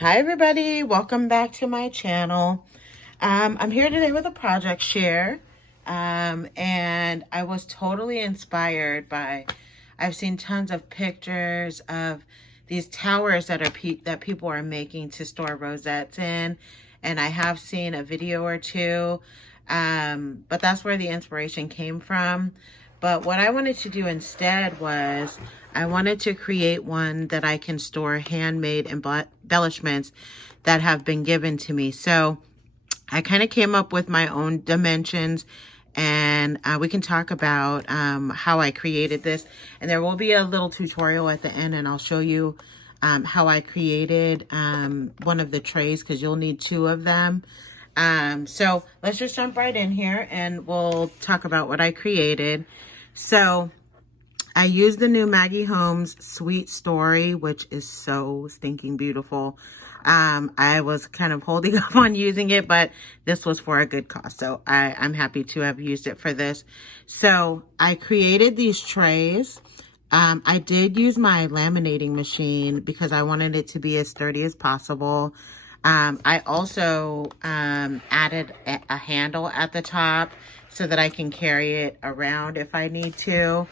Hi everybody, welcome back to my channel. I'm here today with a project share, and I was totally inspired by, I've seen tons of pictures of these towers that that people are making to store rosettes in, and I have seen a video or two, but that's where the inspiration came from. But what I wanted to do instead was I wanted to create one that I can store handmade embellishments that have been given to me. So I kind of came up with my own dimensions, and we can talk about how I created this. And there will be a little tutorial at the end, and I'll show you how I created one of the trays, because you'll need two of them. So let's just jump right in here and we'll talk about what I created. So I used the new Maggie Holmes Sweet Story, which is so stinking beautiful. I was kind of holding up on using it, but this was for a good cause. So I'm happy to have used it for this. So I created these trays. I did use my laminating machine because I wanted it to be as sturdy as possible. I also added a handle at the top so that I can carry it around if I need to.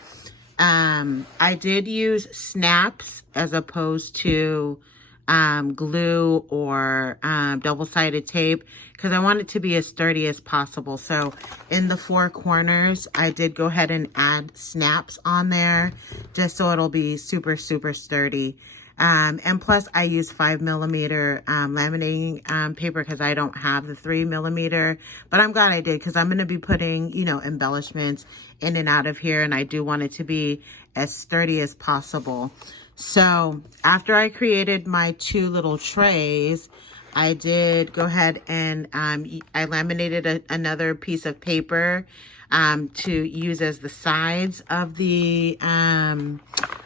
I did use snaps as opposed to glue or double-sided tape because I want it to be as sturdy as possible. So in the four corners, I did go ahead and add snaps on there just so it'll be super, super sturdy. And plus I use 5mm laminating paper because I don't have the 3mm, but I'm glad I did because I'm going to be putting, you know, embellishments in and out of here, and I do want it to be as sturdy as possible. So after I created my two little trays, I did go ahead and I laminated another piece of paper to use as the sides of the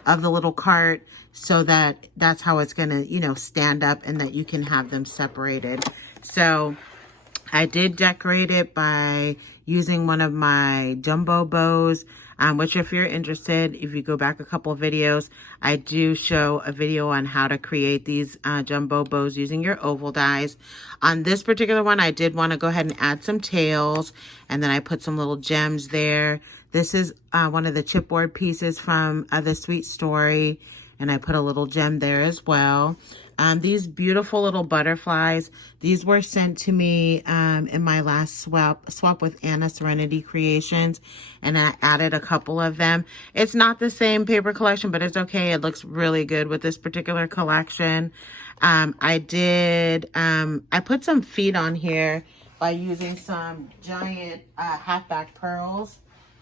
little cart, so that that's how it's gonna, you know, stand up and that you can have them separated. So I did decorate it by using one of my jumbo bows, which if you're interested, if you go back a couple of videos, I do show a video on how to create these jumbo bows using your oval dies. On this particular one, I did want to go ahead and add some tails, and then I put some little gems there. This is one of the chipboard pieces from the Sweet Story, and I put a little gem there as well. These beautiful little butterflies, these were sent to me in my last swap with Anna Serenity Creations, and I added a couple of them. It's not the same paper collection, but it's okay. It looks really good with this particular collection. I put some feet on here by using some giant halfback pearls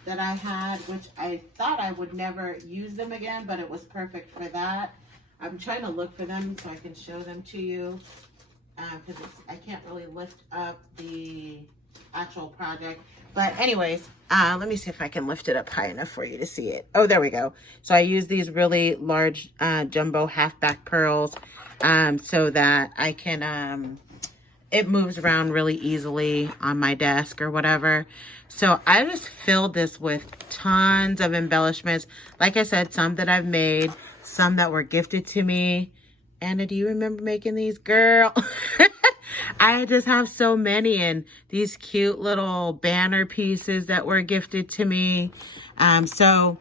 that I had, which I thought I would never use them again, but it was perfect for that. I'm trying to look for them so I can show them to you, because I can't really lift up the actual project. But anyways, let me see if I can lift it up high enough for you to see it. Oh, there we go. So I use these really large jumbo halfback pearls so that I can, it moves around really easily on my desk or whatever. So I just filled this with tons of embellishments. Like I said, some that I've made, some that were gifted to me. Anna, do you remember making these, girl? I just have so many, and these cute little banner pieces that were gifted to me. So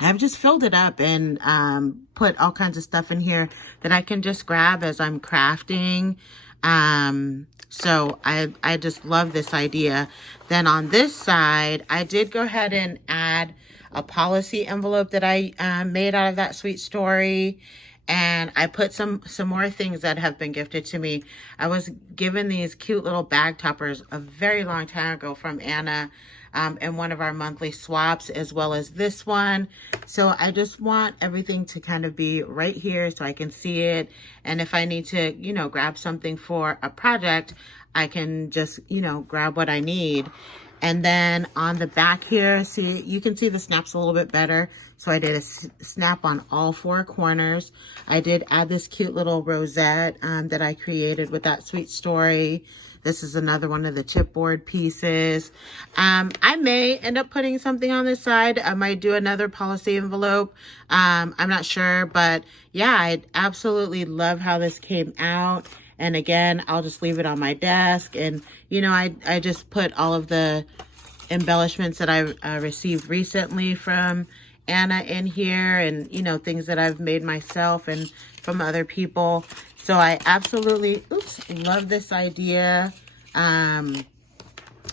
I've just filled it up and put all kinds of stuff in here that I can just grab as I'm crafting. So I just love this idea. Then on this side, I did go ahead and add a policy envelope that I made out of that Sweet Story. And I put some more things that have been gifted to me. I was given these cute little bag toppers a very long time ago from Anna in one of our monthly swaps, as well as this one. So I just want everything to kind of be right here so I can see it. And if I need to, you know, grab something for a project, I can just, you know, grab what I need. And then on the back here, see, you can see the snaps a little bit better. So I did a snap on all 4 corners. I did add this cute little rosette that I created with that sweet story. This is another one of the chipboard pieces. I may end up putting something on this side. I might do another policy envelope. I'm not sure, but yeah, I absolutely love how this came out. And again, I'll just leave it on my desk. And, you know, I just put all of the embellishments that I received recently from Anna in here, and, you know, things that I've made myself and from other people. So I absolutely, love this idea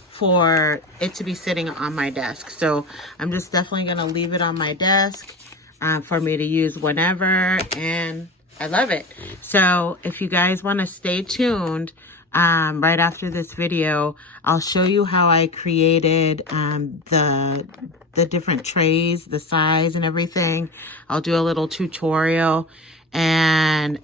for it to be sitting on my desk. So I'm just definitely going to leave it on my desk for me to use whenever, and I love it. So if you guys want to stay tuned, right after this video, I'll show you how I created the different trays, the size and everything. I'll do a little tutorial, and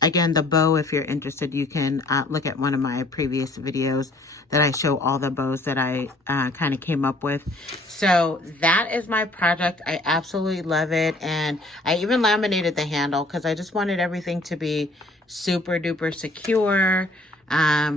again, the bow, if you're interested, you can look at one of my previous videos that I show all the bows that I kind of came up with. So that is my project. I absolutely love it. And I even laminated the handle because I just wanted everything to be super duper secure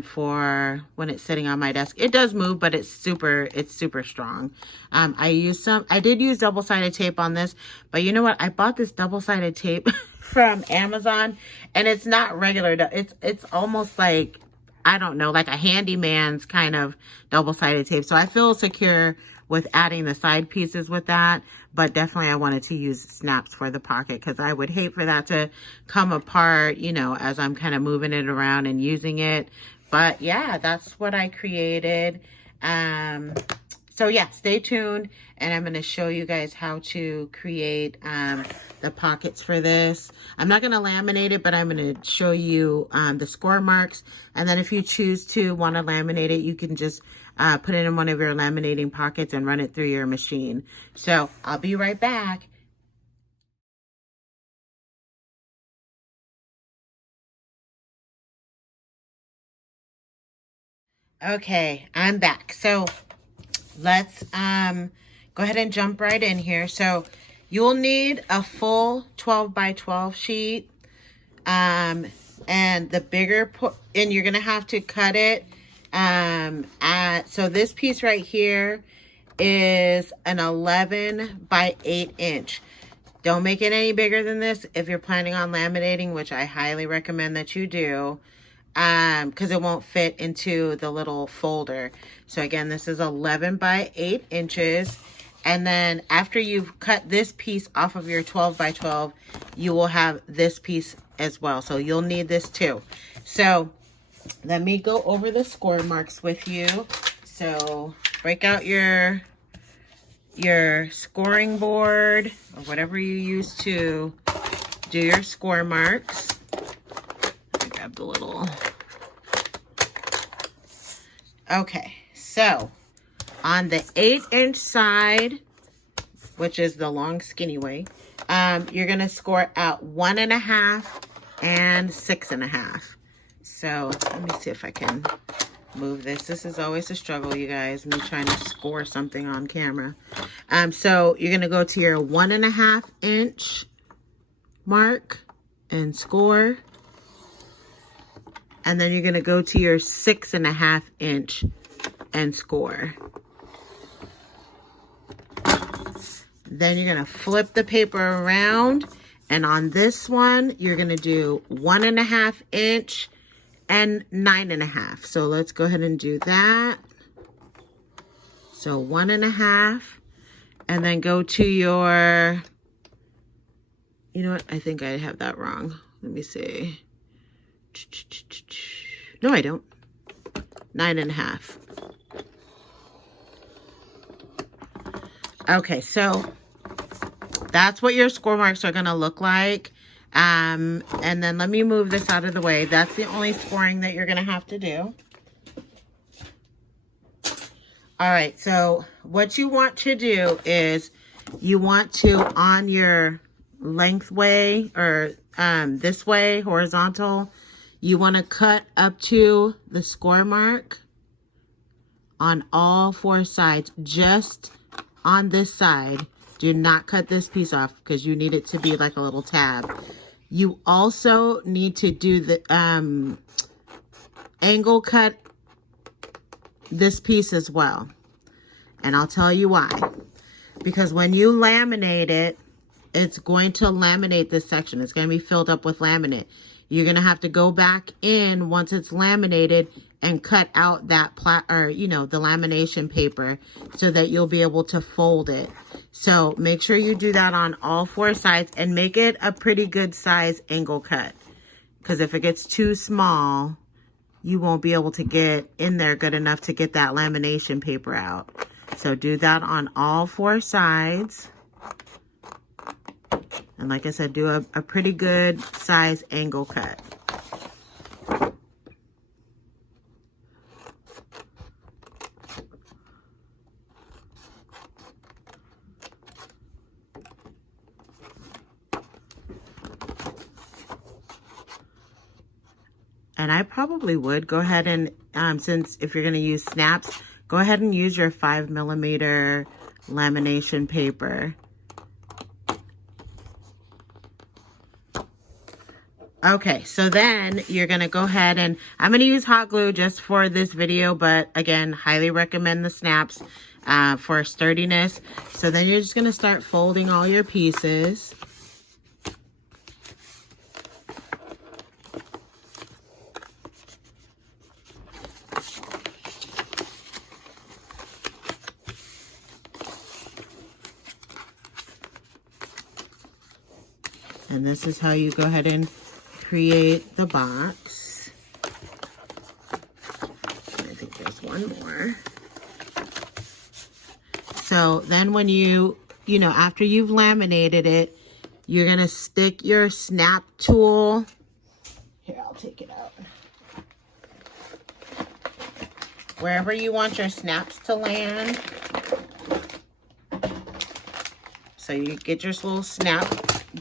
for when it's sitting on my desk. It does move, but it's super strong. I did use double-sided tape on this, but you know what? I bought this double-sided tape from Amazon, and it's not regular. It's almost like, I don't know, like a handyman's kind of double-sided tape. So I feel secure with adding the side pieces with that, but definitely I wanted to use snaps for the pocket because I would hate for that to come apart, you know, as I'm kind of moving it around and using it. But yeah, that's what I created. So yeah, stay tuned, and I'm going to show you guys how to create the pockets for this. I'm not going to laminate it, but I'm going to show you the score marks. And then if you choose to want to laminate it, you can just put it in one of your laminating pockets and run it through your machine. So I'll be right back. Okay, I'm back. So let's go ahead and jump right in here. So you'll need a full 12 by 12 sheet, and the bigger, and you're gonna have to cut it so this piece right here is an 11 by 8 inch. Don't make it any bigger than this if you're planning on laminating, which I highly recommend that you do, because it won't fit into the little folder. So again, this is 11 by 8 inches. And then after you've cut this piece off of your 12 by 12, you will have this piece as well. So you'll need this too. So let me go over the score marks with you. So break out your scoring board or whatever you use to do your score marks. Grab the little. Okay, so on the 8-inch side, which is the long skinny way, you're gonna score out 1.5 and 6.5. So let me see if I can move this. This is always a struggle, you guys, me trying to score something on camera. So you're gonna go to your 1.5 inch mark and score. And then you're gonna go to your 6.5 inch and score. Then you're gonna flip the paper around, and on this one, you're gonna do 1.5 inch and 9.5. So let's go ahead and do that. So 1.5, and then go to your, you know what? I think I have that wrong. Let me see. No, I don't. 9.5. Okay, so that's what your score marks are going to look like. And then let me move this out of the way. That's the only scoring that you're going to have to do. All right, so what you want to do is you want to, on your length way, or this way, horizontal, you want to cut up to the score mark on all 4 sides, just on this side. Do not cut this piece off because you need it to be like a little tab. You also need to do the angle cut this piece as well. And I'll tell you why. Because when you laminate it, it's going to laminate this section. It's going to be filled up with laminate. You're going to have to go back in once it's laminated and cut out that the lamination paper so that you'll be able to fold it. So make sure you do that on all 4 sides and make it a pretty good size angle cut. Because if it gets too small, you won't be able to get in there good enough to get that lamination paper out. So do that on all 4 sides. And like I said, do a pretty good size angle cut. And I probably would go ahead and, since if you're going to use snaps, go ahead and use your 5mm lamination paper. Okay, so then you're going to go ahead and, I'm going to use hot glue just for this video, but again, highly recommend the snaps for sturdiness. So then you're just going to start folding all your pieces. And this is how you go ahead and create the box. I think there's one more. So then when after you've laminated it, you're going to stick your snap tool. Here, I'll take it out. Wherever you want your snaps to land. So you get your little snap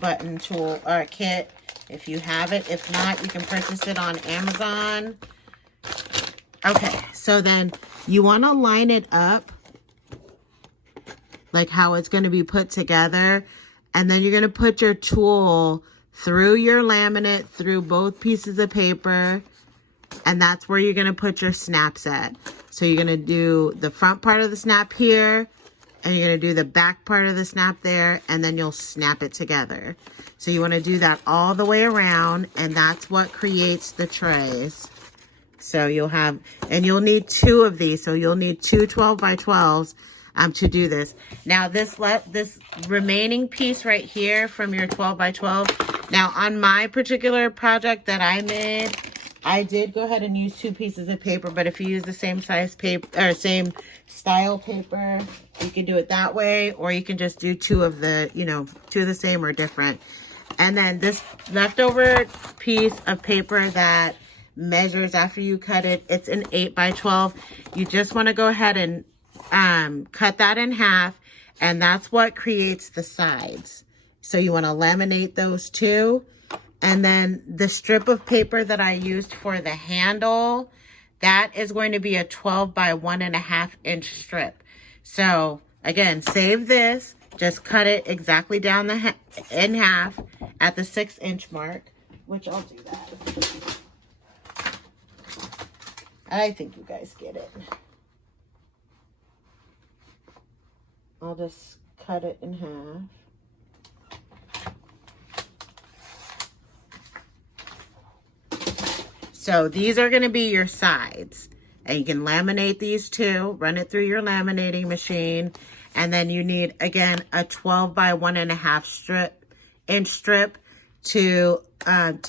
button tool or kit if you have it. If not, you can purchase it on Amazon. Okay, so then you want to line it up like how it's going to be put together, and then you're going to put your tool through your laminate, through both pieces of paper, and that's where you're going to put your snaps at. So you're going to do the front part of the snap here, and you're going to do the back part of the snap there, and then you'll snap it together. So you want to do that all the way around, and that's what creates the trays. So you'll have, and you'll need 2 of these. So you'll need 2 12x12s to do this. Now this remaining piece right here from your 12x12. Now on my particular project that I made, I did go ahead and use 2 pieces of paper, but if you use the same size paper or same style paper, you can do it that way, or you can just do 2 of the, 2 of the same or different. And then this leftover piece of paper that measures after you cut it, it's an 8x12. You just want to go ahead and cut that in half, and that's what creates the sides. So you want to laminate those 2. And then the strip of paper that I used for the handle, that is going to be a 12 by 1.5 inch strip. So again, save this, just cut it exactly down in half at the 6 inch mark, which I'll do that. I think you guys get it. I'll just cut it in half. So these are going to be your sides, and you can laminate these 2, run it through your laminating machine, and then you need, again, a 12 by 1.5 inch strip to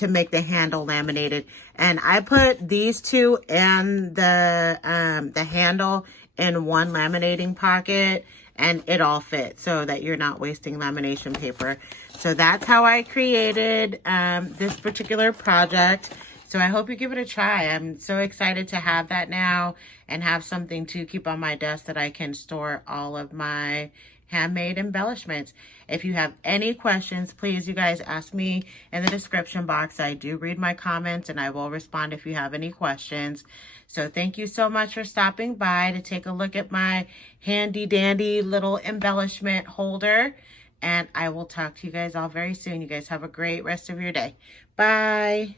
make the handle laminated. And I put these 2 and the handle in one laminating pocket, and it all fits so that you're not wasting lamination paper. So that's how I created this particular project. So I hope you give it a try. I'm so excited to have that now and have something to keep on my desk that I can store all of my handmade embellishments. If you have any questions, please, you guys, ask me in the description box. I do read my comments and I will respond if you have any questions. So thank you so much for stopping by to take a look at my handy dandy little embellishment holder. And I will talk to you guys all very soon. You guys have a great rest of your day. Bye.